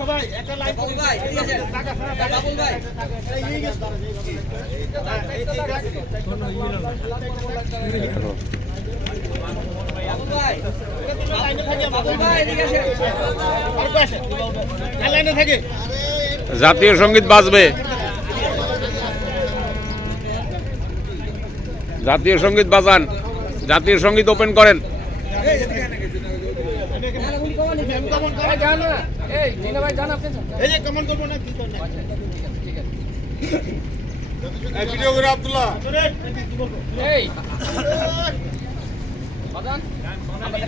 সবাই একটা লাইন জাতীয় সঙ্গীত বাজবে, জাতীয় সঙ্গীত বাজান, জাতীয় সঙ্গীত ওপেন করেন।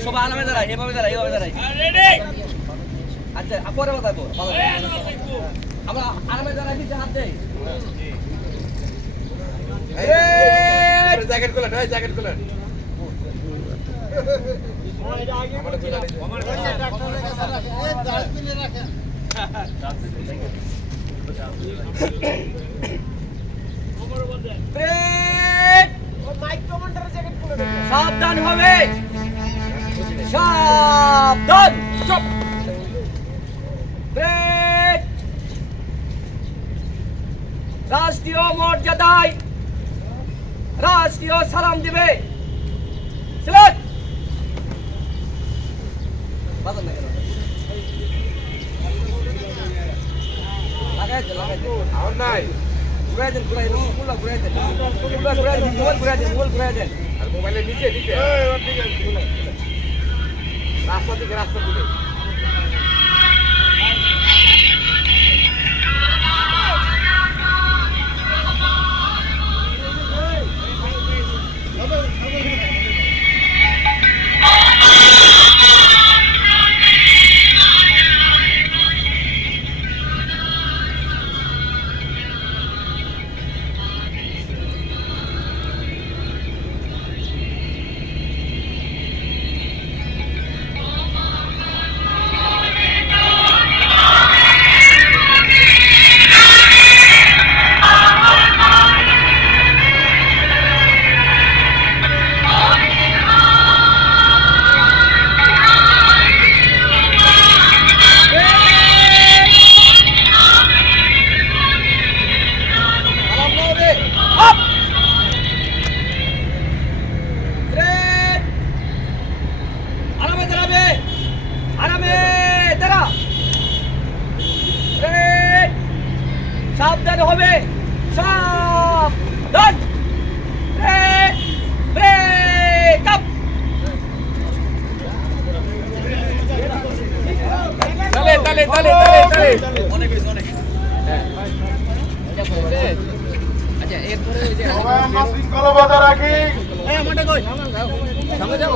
সবাই আলামে দাঁড়ায়, এভাবে দাঁড়ায়, এভাবে দাঁড়ায়। আচ্ছা, পরে বাজাবো। আমরা আলামে দাঁড়ায় দিচ্ছি, হাত দেয়। জ্যাকেট খুলেন, জ্যাকেট খুলেন। সাবধান হবে, সাবধান। রাষ্ট্রীয় মর্যাদায় রাষ্ট্রীয় সালাম দিবে। সিলেট মোবাইলের নিচে নিচে রাস্তা থেকে সাবধান হবে, সাবধান। Break up. তালে তালে তালে তালে অনেক বেশি অনেক। আচ্ছা, এরপরে যে আমরা শৃঙ্খলা বজায় রাখি। এই আমারটা কই? সামনে যাও।